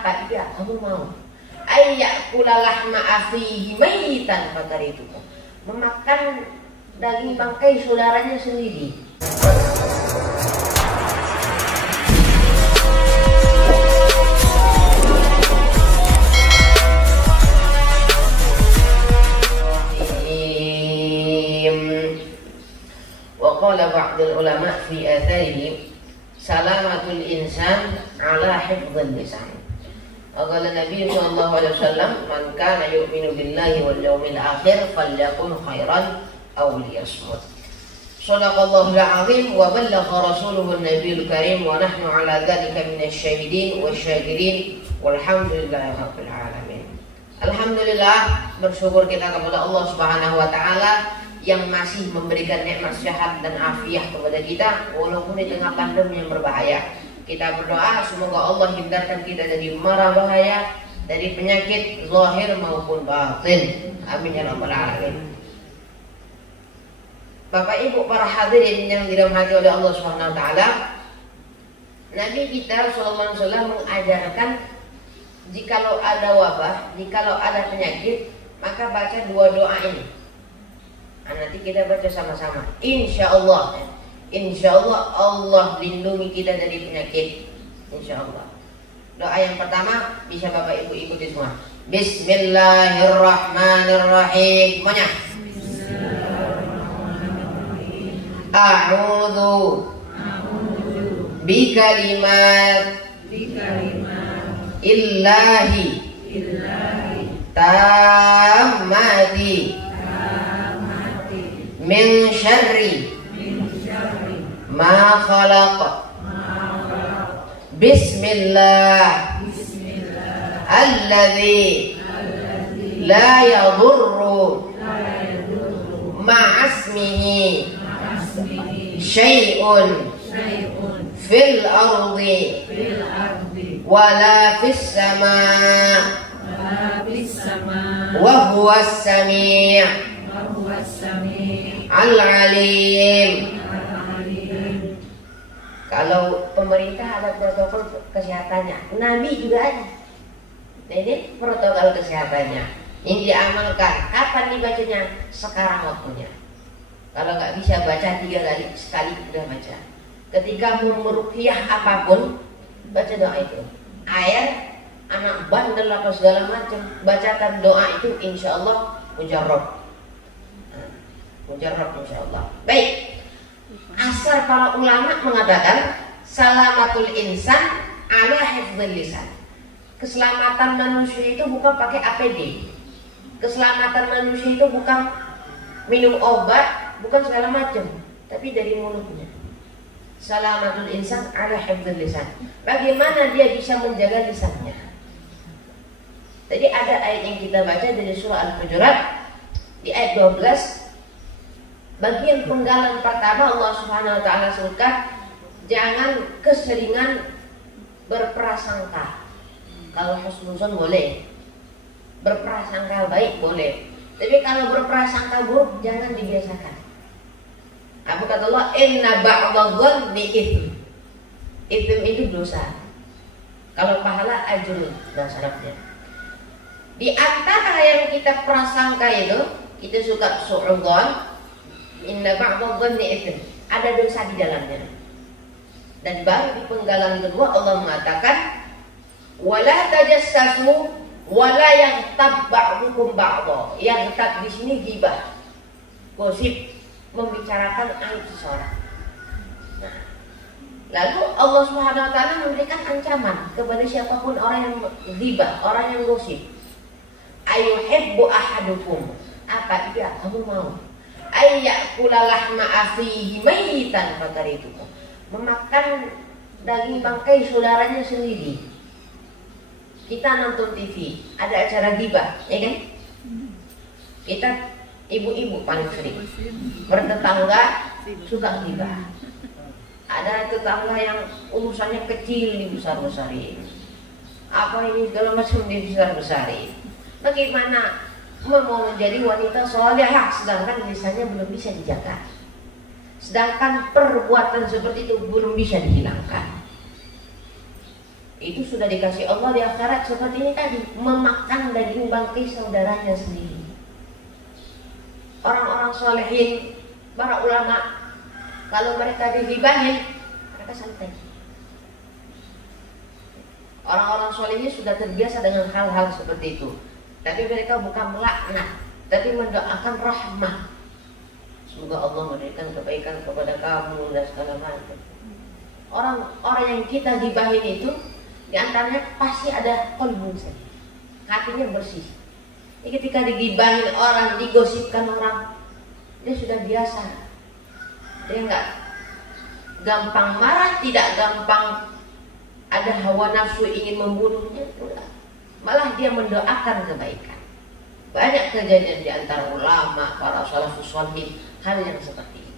Apa iya kamu mau? Ayyakula lahma akhihi maitan itu, memakan daging bangkai saudaranya sendiri. Wa qala ba'dul ulama fi atharihi salamatul insan ala hifdzil lisan. Qala Nabi sallallahu alaihi wasallam, man kana yu'minu billahi wal yawmil akhir falyakun khairan aw liyasmut. Shadaqallahul azim wa ballagha rasuluhu an-nabiyul karim wa nahnu ala dzalika minasyahidin wasyakirin walhamdulillahi rabbil alamin. Alhamdulillah, bersyukur kita kepada Allah Subhanahu wa taala yang masih memberikan nikmat sehat dan afiah kepada kita walaupun di tengah pandemi yang berbahaya. Kita berdoa semoga Allah hindarkan kita dari mara bahaya, dari penyakit zahir maupun batin. Amin ya rabbal alamin. Bapak Ibu para hadirin yang dirahmati oleh Allah Subhanahu wa taala, Nabi kita sallallahu alaihi wasallam mengajarkan jikalau ada wabah, jikalau ada penyakit, maka baca dua doa ini. Nah, nanti kita baca sama-sama. Insyaallah. Insyaallah Allah lindungi kita dari penyakit. Insyaallah. Doa yang pertama bisa Bapak Ibu ikuti semua. Bismillahirrahmanirrahim. Semuanya. A'udzu bikalimat Illahi tammati min syarri ma khalaq. Bismillah alladzi la yadurru ma'asmihi syai'un fil ardi wala fis sama' wa huwas sami' al-alim. Kalau pemerintah ada protokol kesehatannya, Nabi juga ada. Jadi protokol kesehatannya yang diamalkan. Kapan dibacanya? Sekarang waktunya. Kalau nggak bisa baca 3 kali, sekali sudah baca. Ketika mau meruqyah apapun, baca doa itu. Air, anak bandel apa segala macam, bacakan doa itu, insya Allah mujarrab. Mujarrab insya Allah. Baik. Asar para ulama mengatakan salamatul insan ala hifdzil lisan. Keselamatan manusia itu bukan pakai APD. Keselamatan manusia itu bukan minum obat, bukan segala macam, tapi dari mulutnya. Salamatul insan ala hifdzil lisan. Bagaimana dia bisa menjaga lisannya? Tadi ada ayat yang kita baca dari surah Al-Hujurat di ayat 12. Bagian penggalan pertama Allah Subhanahu wa taala sebutkan jangan keseringan berprasangka. Kalau husnuzon boleh, berprasangka baik boleh, tapi kalau berprasangka buruk jangan dibiasakan. Apa kata Allah? Inna ba'dadh-dhanni itsm. Itsm itu dosa. Kalau pahala ajrun bahasa Arabnya. Di antara yang kita prasangka itu, kita suka su'udzon. Inna ba'dadh-dhanni itsm. Ada dosa di dalamnya. Dan baru di penggalan kedua Allah mengatakan wala tajassasu wala yaghtab ba'dukum ba'dha. Yaghtab di sini ghibah, gosip, membicarakan aib seseorang. Nah, lalu Allah Subhanahu wa taala memberikan ancaman kepada siapapun orang yang ghibah, orang yang gosip. Ayuhibbu ahadukum. Apa iya kamu mau? Ayyakula lahma akhihi maitan itu, memakan daging bangkai saudaranya sendiri. Kita nonton TV, ada acara ghibah, ya kan? Kita ibu-ibu paling sering, bertetangga suka ghibah. Ada tetangga yang urusannya kecil dibesar-besarin, apa ini segala macam dibesar-besarin. Bagaimana mau menjadi wanita salihah sedangkan lisannya belum bisa dijaga, sedangkan perbuatan seperti itu belum bisa dihilangkan? itu sudah dikasih Allah di akhirat seperti ini tadi, memakan daging bangkai saudaranya sendiri. Orang-orang solehin, para ulama, kalau mereka dihibahin, mereka santai. Orang-orang solehin sudah terbiasa dengan hal-hal seperti itu. Tapi mereka bukan melaknat, tapi mendoakan rahmah. Semoga Allah memberikan kebaikan kepada kamu dan segala macam. Orang-orang yang kita hibahin itu, di antaranya pasti ada qalbun, hatinya bersih. Jadi ketika digibahin orang, digosipkan orang, dia sudah biasa. Dia nggak gampang marah, tidak gampang ada hawa nafsu ingin membunuhnya, malah dia mendoakan kebaikan. Banyak kejadian di antara ulama, para salafus shalihin, hal yang seperti itu.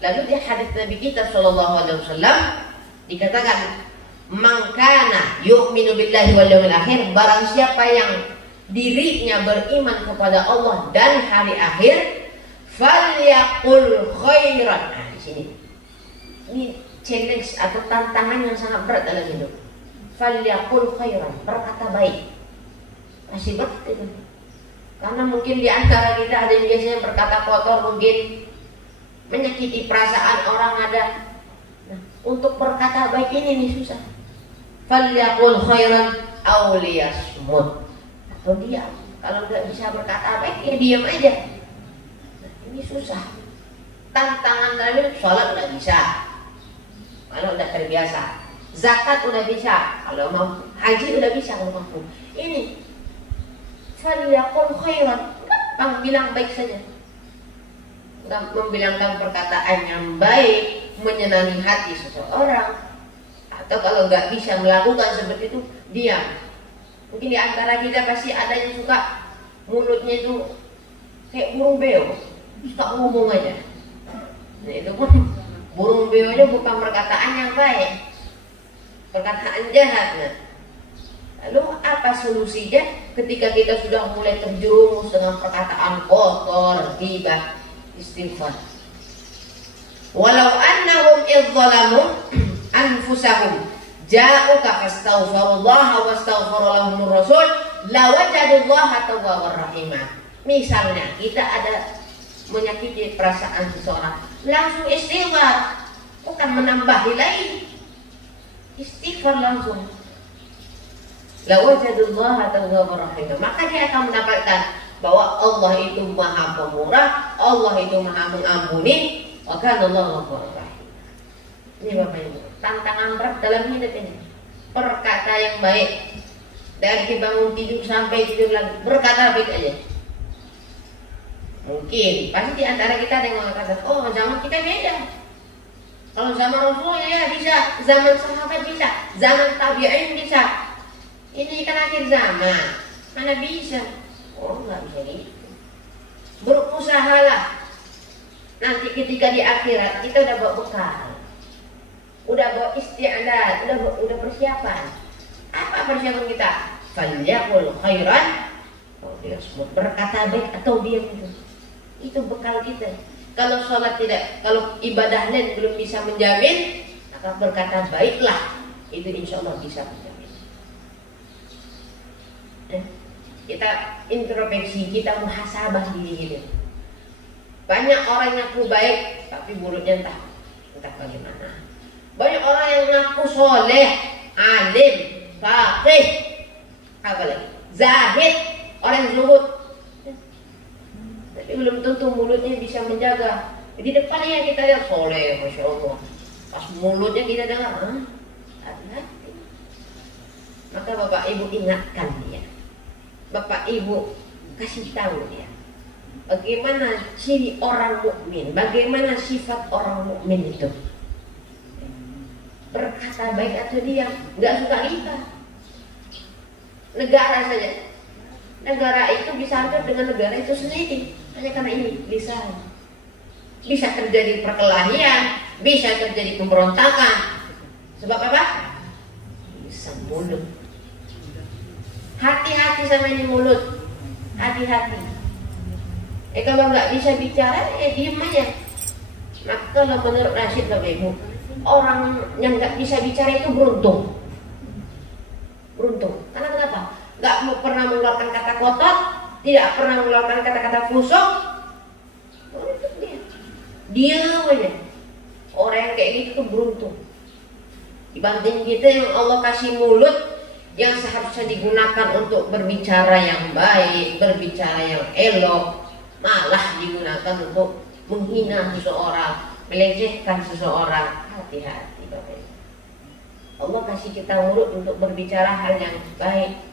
Lalu di hadis Nabi kita SAW dikatakan, "Man kana yu'minu billahi wal yawmil akhir," barang siapa yang dirinya beriman kepada Allah dan hari akhir, falyaqul khairan. Nah, di sini ini challenge atau tantangan yang sangat berat dalam hidup. Falyaqul khairan, berkata baik. Masih berat itu. Karena mungkin di antara kita ada yang biasanya berkata kotor, mungkin menyakiti perasaan orang ada. Nah, untuk berkata baik ini nih susah. Falyaqul khairan aw liyasmut, atau diam. Kalau nggak bisa berkata baik, ya diam aja. Nah, ini susah. Tantangan dalam hidup, sholat udah bisa, kalau udah terbiasa. Zakat udah bisa, kalau mau. Haji udah bisa kalau mampu. Ini falyaqul khairan, gampang bilang baik saja. Membilangkan perkataan yang baik, menyenangi hati seseorang. Atau kalau nggak bisa melakukan seperti itu, diam. Mungkin di antara kita pasti ada yang suka mulutnya itu kayak burung beo, suka ngomong aja. Nah, itu pun burung beo nya bukan perkataan yang baik, perkataan jahat. Nah, lalu apa solusinya ketika kita sudah mulai terjerumus dengan perkataan kotor, ghibah, istighfar? Walau annahum idzalamu anfusahum ja'uka fastaghfirullaha wastaghfara lahumur rasul lawajadullaha tawwabar rahimah. Misalnya kita ada menyakiti perasaan seseorang, langsung istighfar, bukan menambahi lagi, istighfar langsung. Lawajadullaha tawwabar rahimah, maka dia akan mendapatkan bahwa Allah itu Maha Pemurah, Allah itu Maha Mengampuni, wa kana Allahu ghafurur rahim. Ini Bapak Ibu, tantangan berat dalam hidup ini. Perkata yang baik, dari bangun tidur sampai tidur lagi, berkata baik aja. Mungkin pasti di antara kita ada yang mengatakan, oh zaman kita beda. Kalau zaman Rasulullah ya bisa, zaman sahabat bisa, zaman tabi'in bisa. Ini kan akhir zaman, mana bisa? Oh nggak bisa gitu. Berusahalah. Nanti ketika di akhirat kita udah bawa bekal, udah bawa isti'dad, udah persiapan. Apa persiapan kita? Falyaqul khairan, berkata baik atau diam itu. Itu bekal kita. Kalau sholat tidak, kalau ibadah lain belum bisa menjamin, maka berkata baiklah, itu insya Allah bisa menjamin. Kita introspeksi, kita muhasabah diri kita. Banyak orang yang ngaku baik, tapi mulutnya entah bagaimana. Banyak orang yang ngaku soleh, alim, faqih, apa lagi, zahid, orang zuhud, tapi belum tentu mulutnya bisa menjaga. Di depannya kita lihat soleh, masya Allah, pas mulutnya kita dengar, hati-hati. Maka Bapak Ibu ingatkan dia, Bapak Ibu kasih tahu dia, bagaimana ciri orang mukmin, bagaimana sifat orang mukmin itu. Berkata baik atau diam, nggak suka riba. Negara saja, negara itu bisa hancur dengan negara itu sendiri, hanya karena ini lisan. Bisa terjadi perkelahian, bisa terjadi pemberontakan. Sebab apa? Lisan, mulut. Hati-hati sama ini mulut, hati-hati. Kalau nggak bisa bicara, diem aja. Maka kalau menurut Rashid Bapak Ibu, orang yang nggak bisa bicara itu beruntung. beruntung. Karena kenapa? Nggak pernah mengeluarkan kata kotor, tidak pernah mengeluarkan kata-kata fusuk. Beruntung dia aja. Orang yang kayak gitu tuh beruntung. Dibanding kita yang Allah kasih mulut yang seharusnya digunakan untuk berbicara yang baik, berbicara yang elok, malah digunakan untuk menghina seseorang, melecehkan seseorang. Hati-hati Bapak Ibu. Allah kasih kita mulut untuk berbicara hal yang baik.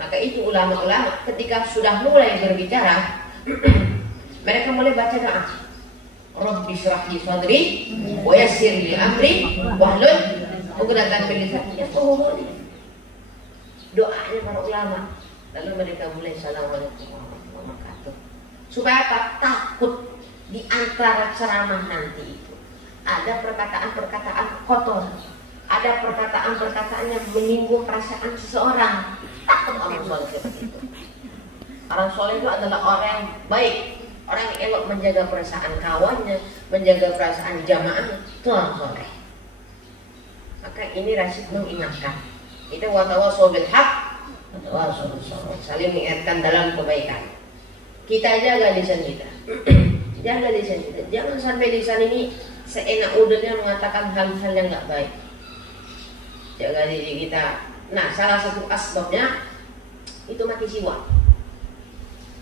Maka itu ulama-ulama ketika sudah mulai berbicara mereka mulai baca doa. Rabbi shrah li sadri wa yassir li amri wahlul 'uqdatam min lisani yafqahu qawli. Doanya para ulama. Lalu mereka mulai assalamualaikum warahmatullahi wabarakatuh. Supaya apa? Takut di antara ceramah nanti itu ada perkataan-perkataan kotor, ada perkataan-perkataan yang menyinggung perasaan seseorang. Takut orang soleh seperti itu. Orang soleh itu adalah orang yang baik, orang yang elok menjaga perasaan kawannya, menjaga perasaan jamaahnya. Itu orang soleh. Maka ini Rasyid mengingatkan kita watawasau bil haq, watawasau bis sabr, saling mengingatkan dalam kebaikan. Kita jaga lisan kita. Jaga lisan kita. Jangan sampai lisan ini seenak udahnya mengatakan hal-hal yang nggak baik. Jaga diri kita. Nah, salah satu asbabnya itu mati siwa.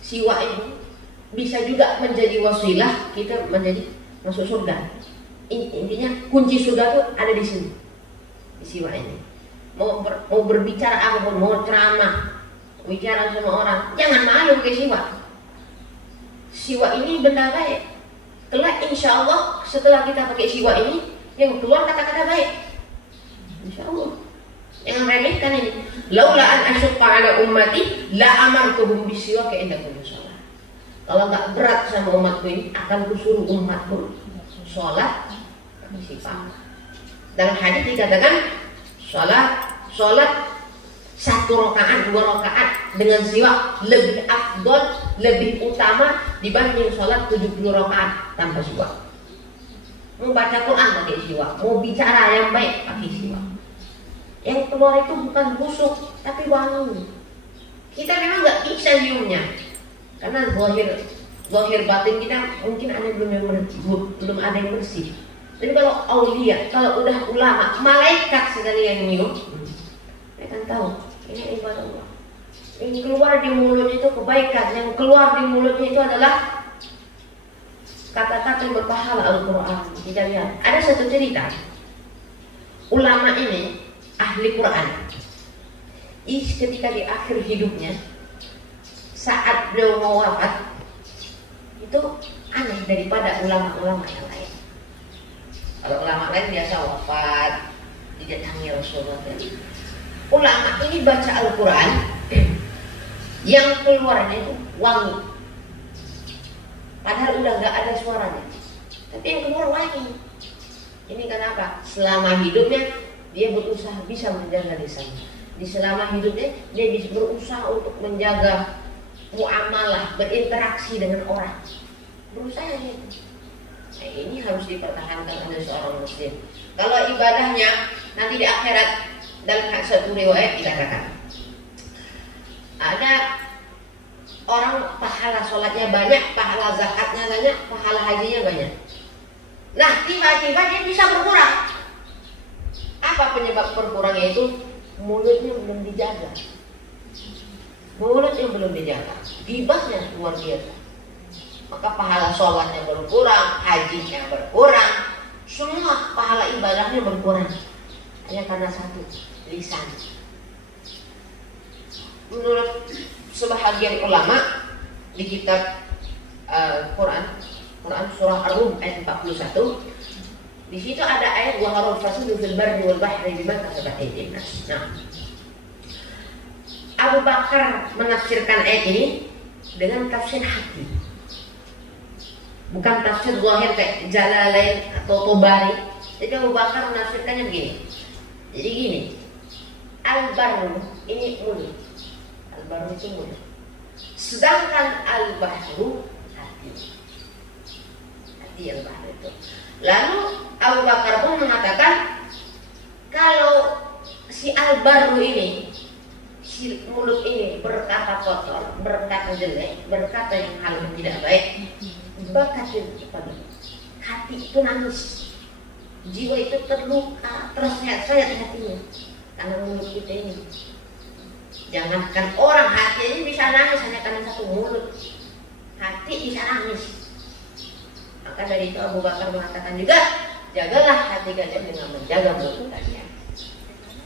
Siwa itu bisa juga menjadi wasilah kita menjadi masuk surga. Intinya kunci surga itu ada di sini, di siwa ini. Mau berbicara apapun, mau ceramah, bicara sama orang, jangan malu ke siwa. Siwa ini benda baik. Kelak insya Allah setelah kita pakai siwa ini yang keluar kata-kata baik. Insya Allah. Jangan remehkan ini. Laula an asyqa ala ummati la amartuhum bisiwak inda kulli shalah. Kalau nggak berat sama umatku ini, akan kusuruh umatku sholat bersifat. Dalam hadis dikatakan sholat 1 rakaat 2 rakaat dengan siwak lebih afdol, lebih utama dibanding sholat 70 rakaat tanpa siwak. Mau baca Quran pakai siwak, mau bicara yang baik pakai siwak. Yang keluar itu bukan busuk tapi wangi. Kita memang nggak bisa nyiumnya karena zahir batin kita mungkin ada belum ada yang bersih. Tapi kalau aulia, kalau udah ulama, malaikat sekali yang nyium, mereka kan tahu ini ibadah Allah. Yang keluar di mulutnya itu kebaikan, yang keluar di mulutnya itu adalah kata-kata yang berpahala Al-Quran. Kita lihat, ada satu cerita ulama ini ahli Quran. Ketika di akhir hidupnya, saat beliau mau wafat, itu aneh daripada ulama-ulama yang lain. Kalau ulama lain biasa wafat didatangi Rasulullah. Ulama ini baca Al-Quran, yang keluarnya itu wangi. Padahal udah gak ada suaranya, tapi yang keluar wangi. Ini kenapa? Selama hidupnya dia berusaha bisa menjaga lisannya. Di selama hidupnya dia bisa berusaha untuk menjaga muamalah, berinteraksi dengan orang. Berusaha gitu. Nah, ini harus dipertahankan oleh seorang muslim. Kalau ibadahnya nanti di akhirat, dalam satu riwayat dikatakan ada orang pahala sholatnya banyak, pahala zakatnya banyak, pahala hajinya banyak. Nah, tiba-tiba dia bisa berkurang. Apa penyebab berkurangnya itu? Mulutnya belum dijaga. Mulutnya belum dijaga. Gibahnya luar biasa. Maka pahala sholatnya berkurang, hajinya berkurang, semua pahala ibadahnya berkurang. Hanya karena satu, lisan. Menurut sebahagian ulama di kitab Quran surah Ar-Rum ayat 41, di situ ada ayat wa harul fasadu fil barri wal bahri bima kasabat aydin nas. Nah, Abu Bakar menafsirkan ayat ini dengan tafsir hati, bukan tafsir zahir kayak Jalalain atau Tobari. Jadi Abu Bakar menafsirkannya begini. Jadi gini, al-barru ini mulut, al-barru itu mulut, sedangkan al-bahru hati al-bahru itu. Lalu Abu Bakar pun mengatakan kalau si Al-Barru ini, si mulut ini berkata kotor, berkata jelek, berkata yang hal yang tidak baik, berkata kepada hati itu nangis, jiwa itu terluka, tersayat-sayat hatinya karena mulut kita ini. Jangankan orang, hati ini bisa nangis hanya karena satu mulut, hati bisa nangis. Maka dari itu Abu Bakar mengatakan juga, jagalah hati kalian dengan menjaga mulut kalian.